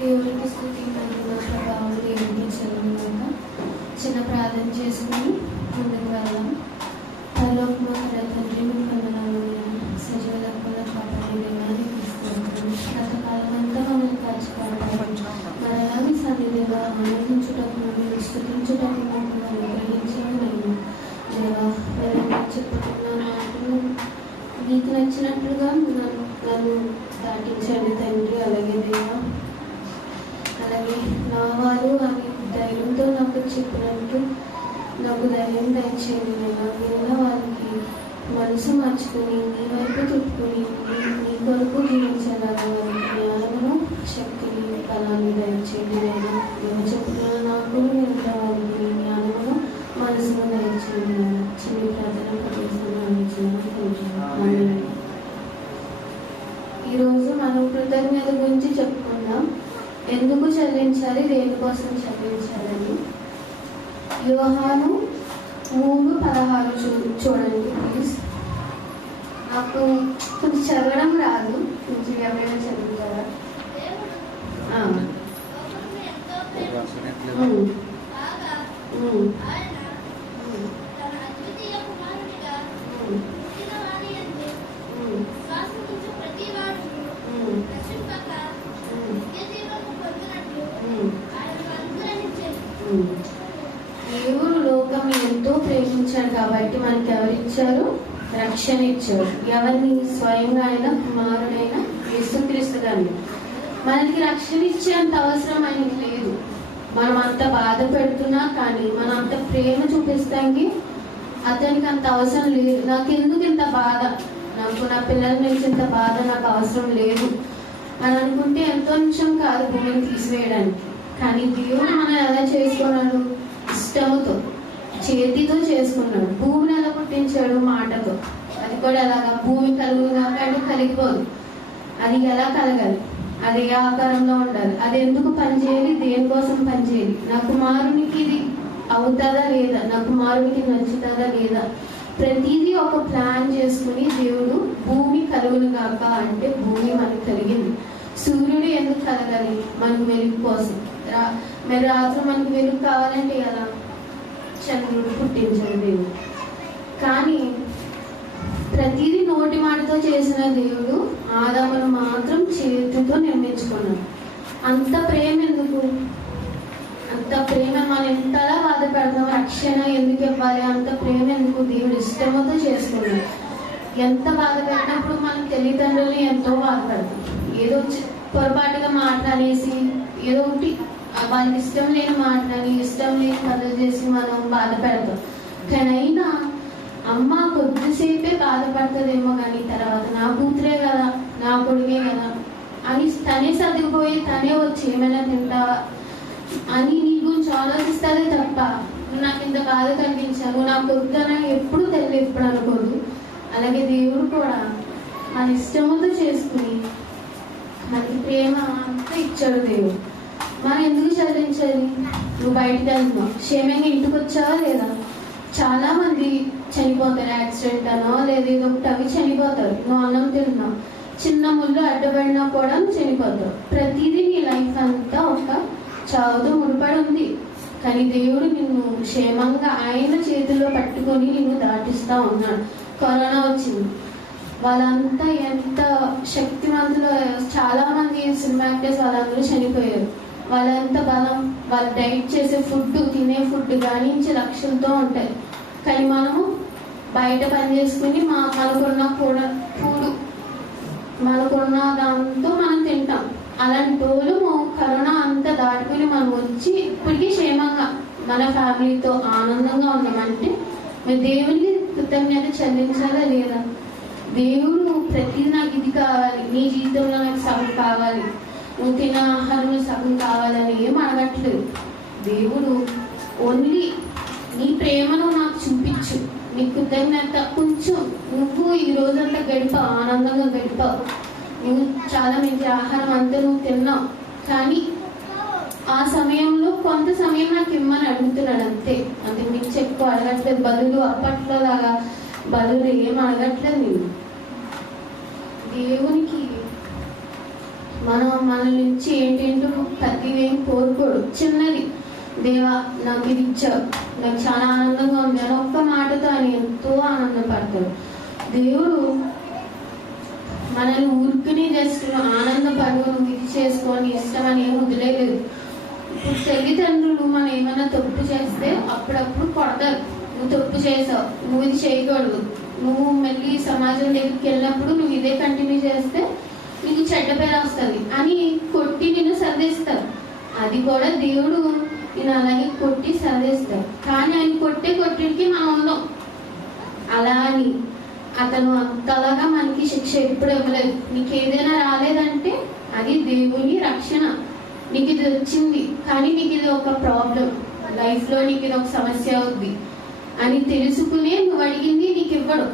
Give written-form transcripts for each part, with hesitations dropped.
దేవుడికి స్తుతి మహిమ ప్రభావం దేవుడికి చెల్లుగాక. చిన్న ప్రార్థన చేసుకుని ముందుకు వెళ్దాం. పరలోకము గల తండ్రి, మీ వందనాలు. సజీవ లెక్కలో కాపాడే దేవానికి ఇస్తున్నాను. గతకాలం అంతా మమ్మల్ని కాచికాపాడు. మరలా మీ సన్నిధిలో ఆనందించుటకు, మమ్మల్ని స్తుతించుటకు మమ్మల్ని అనుగ్రహించడం. దేవా, చెప్పుకున్న మాటలు మీకు నచ్చినట్లుగా నన్ను దాటించండి తండ్రి. అలాగే దేవా, అలాగే నా వారు అని ధైర్యంతో నాకు చెప్పినట్టు నాకు ధైర్యం దయచేయండి. నేను వారికి మనసు మార్చుకుని నీ వైపు తిప్పుకొని నీ కొరకు జీవించేలాగా వారికి జ్ఞానమును, శక్తిని, బలాన్ని దయచేయండి. నేను చెప్తున్న నాకు మిగతా వారికి జ్ఞానమును, మనసును దయచేయండి. చిన్న ప్రార్థన ప్రదేశం. ఈరోజు మనం కృతజ్ఞత గురించి చెప్పుకుందాం. ఎందుకు చెల్లించాలి, దేనికోసం చెల్లించాలని. యోహాను 3:16 చూడండి ప్లీజ్. నాకు కొంచెం చదవడం రాదు, కొంచెం ఎవరైనా చదువుతారా? దేవుడు లోకం ఎంతో ప్రేమించాడు కాబట్టి మనకి ఎవరిచ్చారు? రక్షణ ఇచ్చారు. ఎవరిని? స్వయంగా ఆయన కుమారుడైన యేసుక్రీస్తు గారిని. మనకి రక్షణ ఇచ్చేంత అవసరం ఆయనకి లేదు. మనం అంత బాధ పెడుతున్నా కానీ మనం అంత ప్రేమ చూపిస్తానికి అతనికి అంత అవసరం లేదు. నాకెందుకు ఇంత బాధ, నాకు నా పిల్లల నుంచి ఇంత బాధ నాకు అవసరం లేదు అని అనుకుంటే ఎంతో నిమిషం కాదు భూమిని తీసివేయడానికి. కానీ దేవుడు మనం ఎలా చేసుకున్నాడు? ఇష్టంతో, చేతితో చేసుకున్నాడు. భూమిని ఎలా పుట్టించాడు? మాటతో. అది కూడా ఎలాగా? భూమి కలుగుగా అంటే కలిగిపోదు. అది ఎలా కలగాలి? అది ఏ ఆకారంలో ఉండాలి? అది ఎందుకు పనిచేయాలి? దేనికోసం పనిచేయాలి? నా కుమారునికి ఇది అవుతుందా లేదా? నా కుమారునికి నచ్చుతుందా లేదా? ప్రతిదీ ఒక ప్లాన్ చేసుకుని దేవుడు భూమి కలుగును కాక అంటే భూమి మనకు కలిగింది. సూర్యుడు ఎందుకు కలగాలి? మనకు వెలుగు కోసం. మరి రాత్రి మనకు వెలుగు కావాలంటే ఎలా? చంద్రుడు పుట్టించాడు దేవుడు. కానీ ప్రతిదీ నోటి మాటతో చేసిన దేవుడు ఆదామును మాత్రం చేతితో నిర్మించుకున్నాడు. అంత ప్రేమ ఎందుకు? అంత ప్రేమ మనం ఎంతలా బాధపడతాం? రక్షణ ఎందుకు ఇవ్వాలి? అంత ప్రేమ ఎందుకు? దేవుడు ఇష్టంతో చేసుకున్నాడు. ఎంత బాధ పెట్టినప్పుడు మనం తల్లిదండ్రులని ఎంతో బాధపడతాం. ఏదో పొరపాటుగా మాట్లాడేసి ఏదో ఒకటి వాళ్ళకి ఇష్టం లేని మాట్లాడి ఇష్టం లేని పనులు చేసి మనం బాధ పెడతాం. కానీ అయినా అమ్మ కొద్దిసేపే బాధపడుతుందేమో, కానీ తర్వాత నా కూతురే కదా, నా కొడుకే కదా అని తనే సర్దుకుపోయి తనే వచ్చి ఏమైనా తింటావా అని నీ గురించి ఆలోచిస్తారే తప్ప నాకు ఇంత బాధ కలిగించాను నా కొడుకున ఎప్పుడు తల్లి ఎప్పుడు అనుకోదు. అలాగే దేవుడు కూడా మన ఇష్టంతో చేసుకుని మనకి ప్రేమ అంతా ఇచ్చాడు దేవుడు. మనం ఎందుకు చెల్లించాలి? నువ్వు బయటకు వెళ్తున్నావు, క్షేమంగా ఇంటికి వచ్చావా లేదా? చాలా మంది చనిపోతారు, యాక్సిడెంట్ అనో లేదా ఏదో ఒకటి అవి చనిపోతారు. నువ్వు అన్నం తిన్నావు, చిన్న ముళ్ళు అడ్డపడినా కూడా చనిపోతావు. ప్రతిదీ నీ లైఫ్ అంతా ఒక చావుతో ముడిపడి ఉంది. కానీ దేవుడు నిన్ను క్షేమంగా ఆయన చేతిలో పట్టుకొని నిన్ను దాటిస్తా ఉన్నాడు. కరోనా వచ్చింది, వాళ్ళంతా ఎంత శక్తివంతులు. చాలా మంది సినిమా యాక్టర్స్ వాళ్ళందరూ చనిపోయారు. వాళ్ళంత బలం, వాళ్ళు డైట్ చేసే ఫుడ్, తినే ఫుడ్ గానించి లక్షలతో ఉంటాయి. కానీ మనము బయట పని చేసుకుని మనకున్న కూడా మనకున్న దాంతో మనం తింటాం. అలాంటి రోజులు కరోనా అంతా దాటుకుని మనం వచ్చి ఇప్పటికీ క్షేమంగా మన ఫ్యామిలీతో ఆనందంగా ఉన్నామంటే మీరు దేవునికి కృతజ్ఞత చెల్లించాలా లేదా? దేవుడు ప్రతిదీ నాకు ఇది కావాలి, నీ జీవితంలో నాకు సగం కావాలి, నువ్వు తిన ఆహారంలో సగం కావాలని ఏం అడగట్లేదు. దేవుడు ఓన్లీ నీ ప్రేమను నాకు చూపించు, నీ కృతజ్ఞత కొంచెం. నువ్వు ఈ రోజంతా గడిపావు, ఆనందంగా గడిపావు, నువ్వు చాలా మంచి ఆహారం అంతా నువ్వు తిన్నావు. కానీ ఆ సమయంలో కొంత సమయం నాకు ఇమ్మని అడుగుతున్నాడు అంతే. అంటే మీకు ఎక్కువ అడగట్లేదు. బదులు అప్పట్లో లాగా బదులు ఏం అడగట్లేదు. నేను దేవునికి మనం మన నుంచి ఏంటేంటో ప్రతిదీ ఏం కోరుకోడు. చిన్నది, దేవా నాకు ఇది ఇచ్చావు, నాకు చాలా ఆనందంగా ఉంది అని ఒక్క మాటతో ఆయన ఎంతో ఆనందపడతాడు. దేవుడు మనల్ని ఊరుకుని జస్ట్ ఆనందపడు, నువ్వు ఇది చేసుకొని ఇష్టమని ఏం వదిలేదు. ఇప్పుడు తల్లిదండ్రులు మనం ఏమైనా తప్పు చేస్తే అప్పుడప్పుడు కొడతారు, నువ్వు తప్పు చేసావు, నువ్వు ఇది చేయకూడదు, నువ్వు మళ్ళీ సమాజం దగ్గరికి వెళ్ళినప్పుడు నువ్వు ఇదే కంటిన్యూ చేస్తే నీకు చెడ్డ పేరు వస్తుంది అని కొట్టి నిన్ను సర్దేస్తారు. అది కూడా దేవుడు నేను అలాగే కొట్టి సర్దేస్తాడు. కానీ ఆయన కొట్టికి మనం ఉందాం. అలా అని అతను అంతలాగా మనకి శిక్ష ఎప్పుడు ఇవ్వలేదు. నీకు ఏదైనా రాలేదంటే అది దేవుని రక్షణ. నీకు ఇది వచ్చింది కానీ నీకు ఇది ఒక ప్రాబ్లం, లైఫ్లో నీకు ఇది ఒక సమస్య అవుద్ది అని తెలుసుకునే నువ్వు అడిగింది నీకు ఇవ్వడు.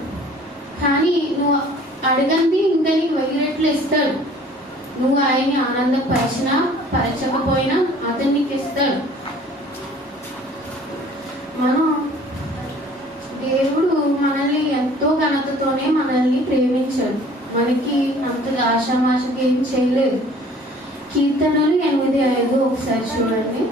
కానీ నువ్వు అడగంది ఇంకా నీకు వెయ్యి ఇస్తాడు. నువ్వు ఆయన్ని ఆనందపరిచినా పరచకపోయినా అతను నీకు ఇస్తాడు. మనం దేవుడు మనల్ని ఎంతో ఘనతతోనే మనల్ని ప్రేమించాడు. మనకి అంత ఆశామాషకి ఏం చేయలేదు. కీర్తనలు 8:5 ఒకసారి చూడండి.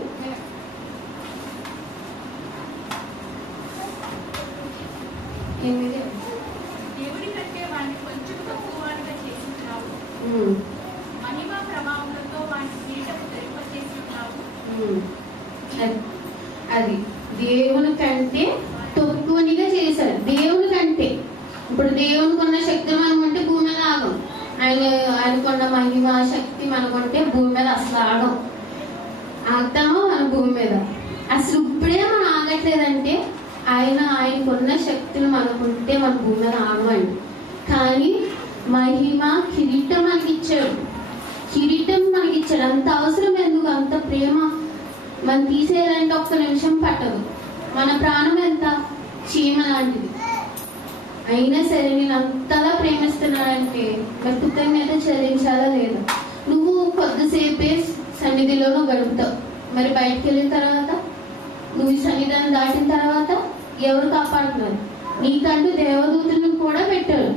అది దేవుని కంటే తక్కువనిగా చేశాడు. దేవుని కంటే ఇప్పుడు దేవునికి ఉన్న శక్తి మనకుంటే భూమి మీద ఆగం. ఆయనకున్న మహిమ శక్తి మనకుంటే భూమి మీద అసలు ఆగుతామో మన భూమి మీద. అసలు ఇప్పుడే మనం ఆగట్లేదంటే ఆయనకున్న శక్తులు మనకుంటే మన భూమి మీద ఆగమండి. కానీ మహిమ కిరీటం మనకిచ్చాడు. అంత అవసరం ఎందుకు? అంత ప్రేమ మనం తీసేయాలంటే ఒక్క నిమిషం పట్టదు. మన ప్రాణం ఎంత చీమ లాంటిది. అయినా సరే నేను అంతలా ప్రేమిస్తున్నానంటే మరి కృతజ్ఞత చెల్లించాలా లేదా? నువ్వు కొద్దిసేపే సన్నిధిలోనూ గడుపుతావు, మరి బయటకు వెళ్ళిన తర్వాత నువ్వు ఈ సన్నిధానం దాటిన తర్వాత ఎవరు కాపాడుతున్నారు? నీకంటూ దేవదూతులను కూడా పెట్టారు.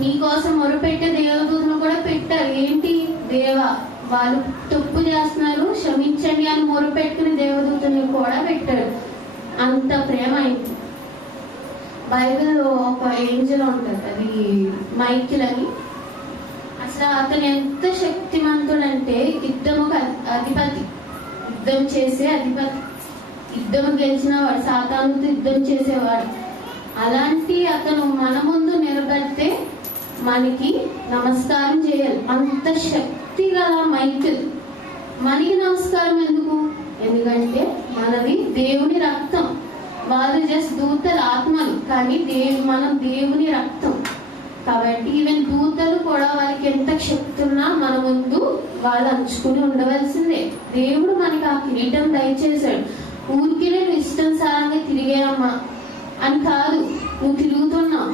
నీకోసం మొరపెట్టే దేవదూతను కూడా పెట్టారు. ఏంటి? దేవా వాళ్ళు తప్పు చేస్తున్నారు, క్షమించండి అని మొరపెట్టుకుని దేవదూతను కూడా పెట్టాడు. అంత ప్రేమ అయింది. బైబిల్లో ఒక ఏంజల్ ఉంటుంది, అది మైకిల్ అని. అసలు అతను ఎంత శక్తిమంతుడంటే యుద్ధముకు అధిపతి, యుద్ధం చేసే అధిపతి, యుద్ధము గెలిచినవాడు, సాతానుతో యుద్ధం చేసేవాడు. అలాంటి అతను మన ముందు నిలబడితే మనకి నమస్కారం చేయాలి. అంత శక్తి గల మైకిల్. మనకి నమస్కారం ఎందుకు? ఎందుకంటే మనది దేవుని రక్తం. వాళ్ళు జస్ట్ దూతల ఆత్మలు, కానీ మనం దేవుని రక్తం. కాబట్టి ఈవెన్ దూతలు కూడా వాళ్ళకి ఎంత శక్తి ఉన్నా మన ముందు వాళ్ళు అంచుకుని ఉండవలసిందే. దేవుడు మనకి ఆ కిరీటం దయచేశాడు. ఊరికి నేను ఇష్టానుసారంగా తిరిగాయమ్మా అని కాదు. నువ్వు తిరుగుతున్నావు,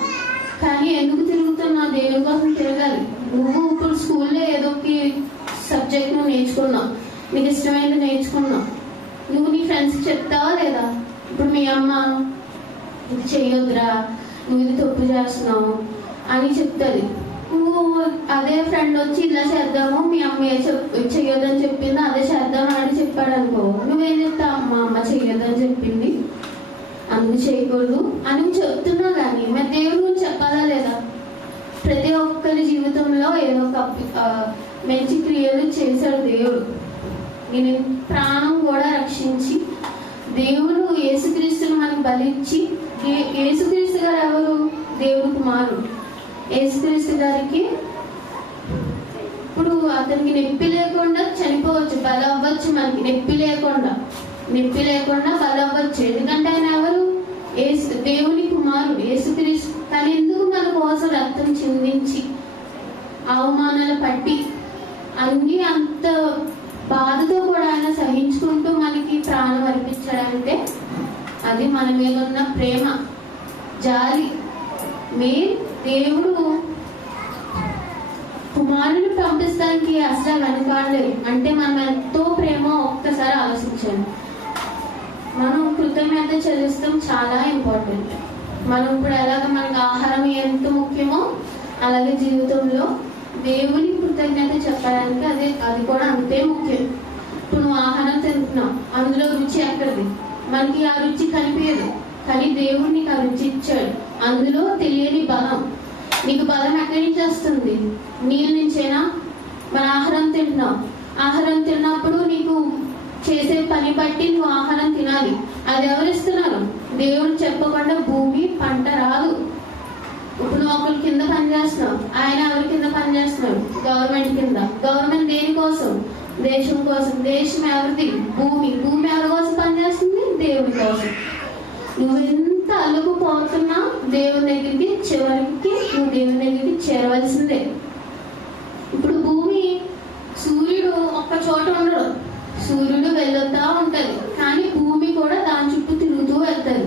కానీ ఎందుకు తిరుగుతున్నావు? దేవుని కోసం తిరగాలి. నువ్వు ఇప్పుడు స్కూల్లో ఏదో ఒక సబ్జెక్ట్ నువ్వు నేర్చుకున్నావు, నీకు ఇష్టమైనది నేర్చుకున్నావు. నువ్వు నీ ఫ్రెండ్స్కి చెప్తావా లేదా? ఇప్పుడు మీ అమ్మ ఇది చేయొద్దురా, నువ్వు ఇది తప్పు చేస్తున్నావు అని చెప్తుంది. నువ్వు అదే ఫ్రెండ్ వచ్చి ఇలా చేద్దాము, మీ అమ్మ చెయ్యొద్దని చెప్పింది, అదే చేద్దాము అని చెప్పాడు అనుకో, నువ్వేం చెప్తావు? మా అమ్మ చెయ్యొద్దని చెప్పింది, అందుకు చేయకూడదు అని చెప్తున్నా. కానీ మరి దేవుడు గురించి చెప్పాలా లేదా? ప్రతి ఒక్కరి జీవితంలో ఏదో ఒక మంచి క్రియలు చేశాడు దేవుడు. నేను ప్రాణం కూడా రక్షించి దేవుడు యేసుక్రీస్తుని మనకు బలిచ్చి, యేసుక్రీస్తు గారు ఎవరు? దేవుడు కుమారుడు. యేసుక్రీస్తు గారికి ఇప్పుడు అతనికి నొప్పి లేకుండా చనిపోవచ్చు, బలి అవ్వచ్చు. మనకి నొప్పి లేకుండా బలి అవ్వచ్చు. ఎందుకంటే ఆయన ఎవరు? దేవుని కుమారుడు యేసుక్రీస్తు. కానీ ఎందుకు మన కోసం రక్తం చిందించి అవమానాలు పట్టి అన్ని అంత బాధతో కూడా ఆయన సహించుకుంటూ మనకి ప్రాణం అర్పించాడంటే అది మన మీద ఉన్న ప్రేమ, జాలి. దేవుడు కుమారుని పంపిస్తానికి అసలు వెనకాడలేదు. అంటే మనం ఎంతో ప్రేమ ఒక్కసారి ఆలోచించండి. మనం కృతజ్ఞత చెల్లిస్తాం చాలా ఇంపార్టెంట్. మనం ఇప్పుడు ఎలాగ మనకు ఆహారం ఎంత ముఖ్యమో అలాగే జీవితంలో దేవుని కృతజ్ఞత చెప్పడానికి అది కూడా అంతే ముఖ్యం. ఇప్పుడు నువ్వు ఆహారం తింటున్నావు, అందులో రుచి ఎక్కడిది? మనకి ఆ రుచి కనిపించదు, కానీ దేవుడు నీకు ఆ రుచి ఇచ్చాడు. అందులో తెలియని బలం. నీకు బలం ఎక్కడి నుంచి వస్తుంది? నీళ్ళ నుంచేనా? మన ఆహారం తింటున్నావు, ఆహారం తిన్నప్పుడు నీకు చేసే పని బట్టి నువ్వు ఆహారం తినాలి. అది ఎవరు ఇస్తున్నారు? దేవుడు చెప్పకుండా భూమి పంట రాదు. ఇప్పుడు నువ్వు ఒకరి కింద పనిచేస్తున్నావు, ఆయన ఎవరి కింద పనిచేస్తున్నాడు? గవర్నమెంట్ కింద. గవర్నమెంట్ దేనికోసం? దేశం కోసం. దేశం ఎవరిది? భూమి. భూమి ఎవరి కోసం పనిచేస్తుంది? దేవుడి కోసం. నువ్వు ఎంత అలుగుపోతున్నా దేవుని దగ్గరికి చివరికి నువ్వు దేవుని దగ్గరికి చేరవలసిందే. ఇప్పుడు భూమి, సూర్యుడు ఒక్క చోట ఉండడు, సూర్యుడు వెళ్తా ఉంటది, కానీ భూమి కూడా దాని చుట్టూ తిరుగుతూ వెళ్తది.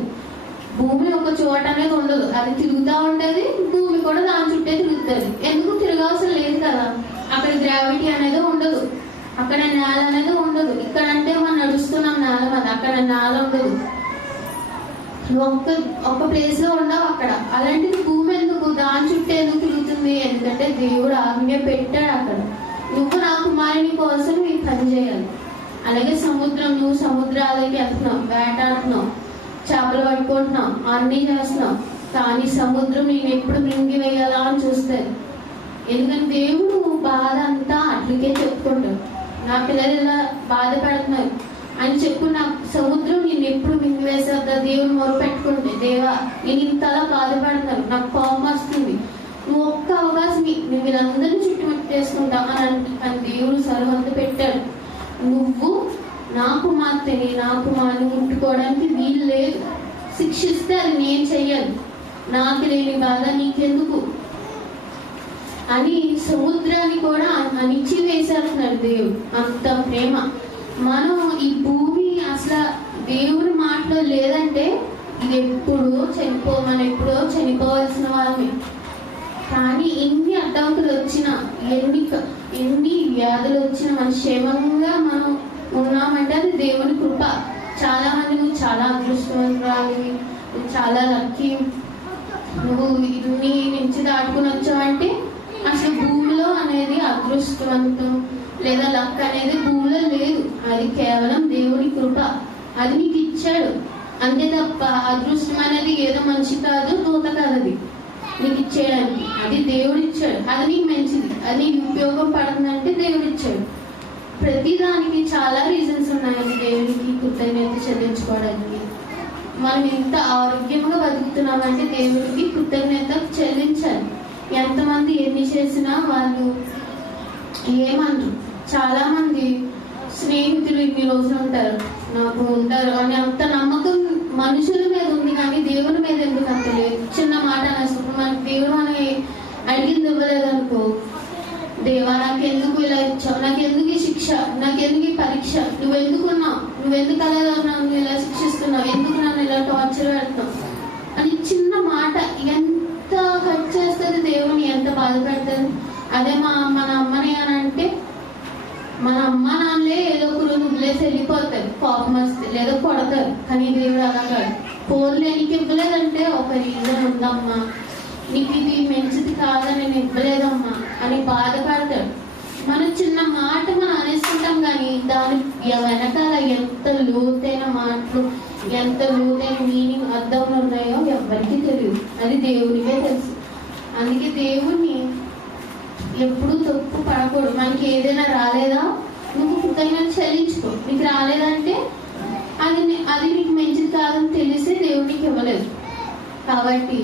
భూమి ఒక చోట అనేది ఉండదు, అది తిరుగుతూ ఉంటది, భూమి కూడా దాని చుట్టే తిరుగుతుంది. ఎందుకు? తిరగవసరం లేదు కదా. అక్కడ గ్రావిటీ అనేది ఉండదు, అక్కడ నేల అనేది ఉండదు. ఇక్కడ అంటే మనం నడుస్తున్నాం నేల మీద, అక్కడ నేల ఉండదు. ఒక్క ప్లేస్ లో ఉండవు అక్కడ. అలాంటిది భూమి ఎందుకు? దాని చుట్టూ ఎందుకు తిరుగుతుంది? ఎందుకంటే దేవుడు ఆజ్ఞ పెట్టాడు అక్కడ. నువ్వు నా కుమారుని కోసం నీ పని చేయాలి. అలాగే సముద్రం, నువ్వు సముద్రాలకి వెళ్తున్నావు, వేటాడుతున్నావు, చేపలు పట్టుకుంటున్నావు, అన్నీ చేస్తున్నావు, కానీ సముద్రం నేను ఎప్పుడు మింగి వేయాలా అని చూస్తుంది. ఎందుకంటే దేవుడు బాధ అంతా అట్లకే చెప్పుకుంటాడు. నా పిల్లలు ఇలా బాధపడుతున్నారు అని చెప్పు, నా సముద్రం నేను ఎప్పుడు మింగివేసేద్దా? దేవుని మొర పెట్టుకుంటే, దేవా నేను ఇంతలా బాధపడుతున్నాను, నాకు కోపం వస్తుంది, నువ్వు ఒక్క అవకాశం నువ్వు వీళ్ళందరినీ చుట్టుముట్టేసుకుంటావు అని దేవుడు సర్వంత పెట్టాడు. నువ్వు నా కుమార్తెని, నా కుమారుని ముట్టుకోవడానికి వీలు లేదు. శిక్షిస్తే అది నేను చెయ్యాలి, నాకు లేని బాధ నీకెందుకు అని సముద్రాన్ని కూడా అణిచి వేసేస్తున్నాడు దేవుడు. అంత ప్రేమ. మనం ఈ భూమి అసలు దేవుడి మాటలో లేదంటే ఇది మనం ఎప్పుడో చనిపోవాల్సిన వాళ్ళమే. కానీ ఎన్ని అడ్డంకులు వచ్చినా, ఎన్ని వ్యాధులు వచ్చినా మన క్షేమంగా మనం ఉన్నామంటే అది దేవుని కృప. చాలా మంది నువ్వు చాలా అదృష్టవంతురాలి, నువ్వు చాలా లక్కీ, నువ్వు ఇన్ని నుంచి దాటుకుని వచ్చావంటే అసలు భూమిలో అనేది అదృష్టవంతం లేదా లక్ అనేది భూమిలో లేదు. అది కేవలం దేవుని కృప. అది నీకు ఇచ్చాడు అంతే తప్ప అదృష్టం అనేది ఏదో మనిషి కాదు, దూత కాదు. అది నీకు ఇచ్చేయడానికి అది దేవుడు ఇచ్చాడు. అది నీకు మంచిది, అది నీకు ఉపయోగపడుతుందంటే దేవుడు ఇచ్చాడు. ప్రతిదానికి చాలా రీజన్స్ ఉన్నాయండి దేవునికి కృతజ్ఞత చెల్లించుకోవడానికి. మనం ఇంత ఆరోగ్యంగా బతుకుతున్నామంటే దేవుడికి కృతజ్ఞత చెల్లించాలి. ఎంతమంది ఎన్ని చేసినా వాళ్ళు ఏమనరు. చాలా మంది స్నేహితులు ఇన్ని రోజులు ఉంటారు, నాకు ఉంటారు అని అంత నమ్మకం మనుషుల మీద ఉంది, కానీ దేవుని మీద ఎందుకు అంత లేదు. చిన్న మాట అనేసి మనకి దేవుడు మనం అడిగింది ఇవ్వలేదు అనుకో, దేవా నాకెందుకు ఇలా ఇచ్చావు, నాకెందుకు ఈ శిక్ష, నాకెందుకు ఈ పరీక్ష, నువ్వెందుకున్నావు, నువ్వెందుకు అలా నన్ను ఇలా శిక్షిస్తున్నావు, ఎందుకు నన్ను ఇలా టార్చర్ పెడుతున్నావు అని చిన్న మాట ఎంత హర్ట్ చేస్తుంది, దేవుని ఎంత బాధ పెడుతుంది. అదే మన అమ్మని అని అంటే మన అమ్మ నాన్నలే ఏదో ఒక రోజు వదిలేసి వెళ్ళిపోతారు, కోపం వస్తే లేదా కొడతారు. కానీ దేవుడు అలా కాదు. ఫోన్లో నీకు ఇవ్వలేదంటే ఒక రీజన్ ఉందమ్మా, నీకు ఇది మంచిది కాదని నేను ఇవ్వలేదమ్మా అని బాధపడతాడు. మన చిన్న మాట మనం అనేసుకుంటాం, కానీ దాని వెనకాల ఎంత లోతైన మాటలు, ఎంత లోతైన మీనింగ్ అర్థం ఉన్నాయో ఎవరికి తెలియదు. అది దేవునికే తెలుసు. అందుకే దేవుణ్ణి ఎప్పుడు తప్పు పడకూడదు. మనకి ఏదైనా రాలేదా, నువ్వు కృతజ్ఞత చెల్లించుకో. నీకు రాలేదంటే అది నీకు మంచిది కాదని తెలిసి దేవునికి ఇవ్వలేదు. కాబట్టి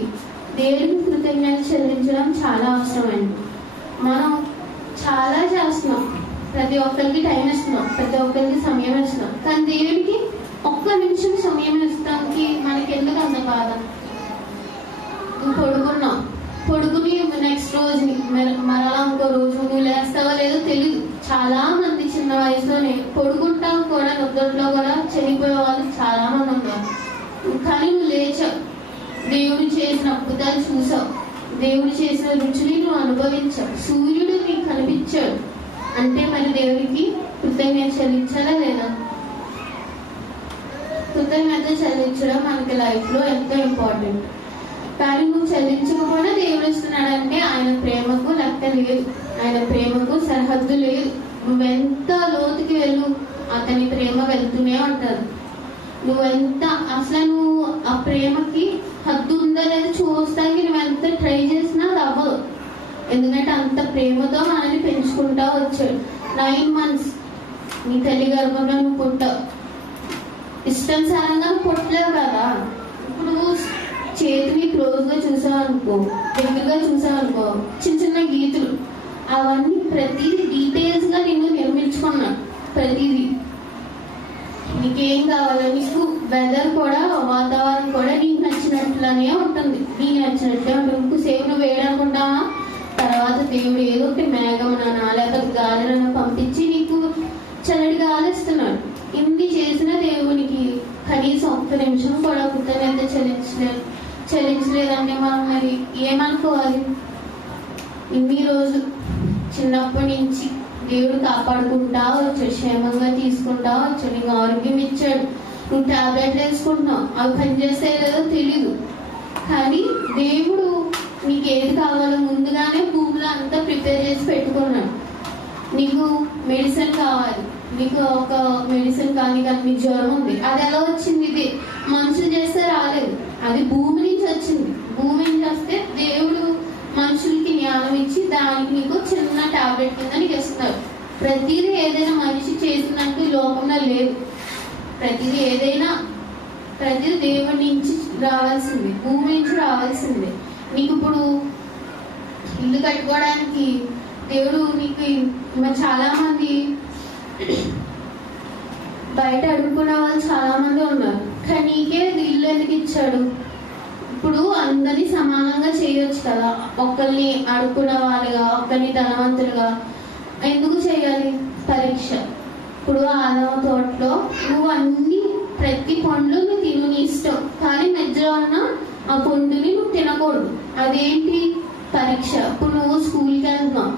దేవునికి కృతజ్ఞత చెల్లించడం చాలా అవసరమండి. మనం చాలా చేస్తున్నాం, ప్రతి ఒక్కరికి టైం ఇస్తున్నాం, ప్రతి ఒక్కరికి సమయం ఇస్తున్నాం, కానీ దేవునికి ఒక్క నిమిషం సమయం ఇస్తానికి మనకి ఎందుకు అంత బాధ? నువ్వు పొడుగుని నెక్స్ట్ రోజు మరలా ఇంకో రోజు నువ్వు లేస్తావో లేదో తెలియదు. చాలా మంది చిన్న వయసులోనే పొడుకుంటాం కూడా, నిద్రలో కూడా చనిపోయే వాళ్ళు చాలా మంది ఉన్నారు. కానీ నువ్వు లేచావు, దేవుడు చేసిన అద్భుతాలు చూసావు, దేవుడు చేసిన రుచిని నువ్వు అనుభవించావు, సూర్యుడు నీకు కనిపించాడు అంటే మరి దేవుడికి కృతజ్ఞత చెల్లించాలా లేదా? కృతజ్ఞత చెల్లించడం మనకి లైఫ్లో ఎంతో ఇంపార్టెంట్. కానీ నువ్వు చెల్లించకపోయినా దేవుడు ఇస్తున్నాడంటే ఆయన ప్రేమకు లెక్క లేదు. ఆయన ప్రేమకు సరిహద్దు లేదు. నువ్వెంత లోతుకి వెళ్ళు, అతని ప్రేమ వెళ్తూనే ఉంటుంది. నువ్వెంత అసలు నువ్వు ఆ ప్రేమకి హద్దు ఉందా లేదా చూస్తానికి నువ్వెంత ట్రై చేసినా అది అవ్వదు. ఎందుకంటే అంత ప్రేమతో మనల్ని పెంచుకుంటా వచ్చాడు. 9 months నీ తల్లి గర్భంలో నువ్వు పుట్టావు. ఇష్టానుసారంగా పుట్టలేవు కదా. ఇప్పుడు చేతిని క్లోజ్గా చూసావు అనుకో, దగ్గరగా చూసావు అనుకో, చిన్న చిన్న గీతలు, అవన్నీ ప్రతిదీ డీటెయిల్స్గా నేను నిర్మించుకున్నాను. ప్రతిదీ నీకేం కావాలో, నీకు వెదర్ కూడా, వాతావరణం కూడా నీకు నచ్చినట్లనే ఉంటుంది. నీకు నచ్చినట్లే ఉంటుంది. ఇంకోసేపు నువ్వు వేయడానుకుంటావా, తర్వాత దేవుడు ఏదో ఒకటి మేఘమునన్నా లేకపోతే గాలినన్నా పంపించి నీకు చల్లటి గాలి ఇస్తున్నాడు. ఇన్ని చేసిన దేవునికి కనీసం ఒక్క నిమిషం కూడా కృతజ్ఞత చెల్లించలేదంటే మనం మరి ఏమనుకోవాలి? ఇన్ని రోజులు చిన్నప్పటి నుంచి దేవుడు కాపాడుకుంటా వచ్చాడు, క్షేమంగా తీసుకుంటా వచ్చాడు, నీకు ఆరోగ్యం ఇచ్చాడు. నువ్వు టాబ్లెట్లు వేసుకుంటున్నావు, అవి పనిచేస్తాయో లేదో తెలీదు. కానీ దేవుడు నీకు ఏది కావాలో ముందుగానే భూమిలో అంతా ప్రిపేర్ చేసి పెట్టుకున్నాడు. నీకు మెడిసిన్ కావాలి, నీకు ఒక మెడిసిన్ కానీ నీకు జ్వరం ఉంది, అది ఎలా వచ్చింది? ఇది మనుషులు చేస్తే రాలేదు, అది భూమి నుంచి వచ్చింది. భూమి నుంచి వస్తే దేవుడు మనుషులకి జ్ఞానం ఇచ్చి దానికి నీకు చిన్న టాబ్లెట్ కింద నీకు ఇస్తాడు. ప్రతిదీ ఏదైనా మనిషి చేసినట్టు లోకంలో లేదు. ప్రతిదీ ఏదైనా ప్రతిదీ దేవుడి నుంచి రావాల్సింది, భూమి నుంచి రావాల్సిందే. నీకు ఇప్పుడు ఇల్లు కట్టుకోవడానికి దేవుడు నీకు చాలా మంది బయట అడుగుకునే వాళ్ళు చాలా మంది ఉన్నారు, కానీ నీకే ఇల్లు ఎందుకు ఇచ్చాడు? ఇప్పుడు అందరినీ సమానంగా చేయొచ్చు కదా. ఒక్కరిని అడుక్కునే వాళ్ళుగా, ఒక్కరిని ధనవంతులుగా ఎందుకు చేయాలి? పరీక్ష. ఇప్పుడు ఆదమ తోటలో నువ్వు అన్ని ప్రతి పండ్లు నువ్వు తిను, నీ ఇష్టం, కానీ మధ్యలో ఉన్న ఆ పండుని నువ్వు తినకూడదు. అదేంటి? పరీక్ష. ఇప్పుడు నువ్వు స్కూల్కి వెళ్తున్నావు,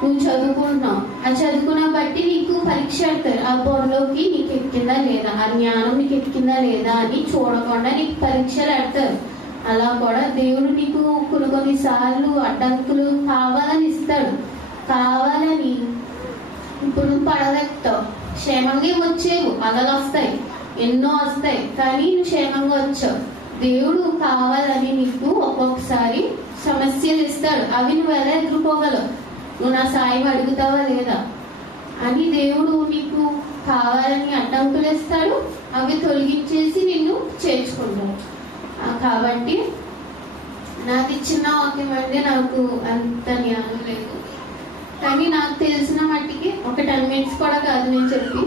నువ్వు చదువుకుంటున్నావు, ఆ చదువుకున్న బట్టి నీకు పరీక్ష పెడతారు. ఆ బోర్డులోకి నీకు ఎక్కిందా లేదా, ఆ జ్ఞానం నీకు ఎక్కిందా లేదా అని చూడకుండా నీకు పరీక్షలు పెడతారు. అలా కూడా దేవుడు నీకు కొన్నిసార్లు అడ్డంకులు కావాలని ఇస్తాడు. కావాలని ఇప్పుడు పడగెత్తావు, క్షేమంగా వచ్చేవు, అలలు వస్తాయి, ఎన్నో వస్తాయి, కానీ నువ్వు క్షేమంగా వచ్చావు. దేవుడు కావాలని నీకు ఒక్కొక్కసారి సమస్యలు ఇస్తాడు. అవి నువ్వు ఎలా ఎదుర్కోగలవు? నువ్వు నా సాయం అడుగుతావా లేదా అని దేవుడు నీకు కావాలని అడ్డంకులు ఇస్తాడు. అవి తొలగించేసి నిన్ను చేర్చుకుంటాడు. కాబట్టి నాకు ఇచ్చిన వాక్యం అంటే నాకు అంత జ్ఞానం లేదు, కానీ నాకు తెలిసిన మట్టికి ఒక 10 minutes కూడా కాదు నేను చెప్పి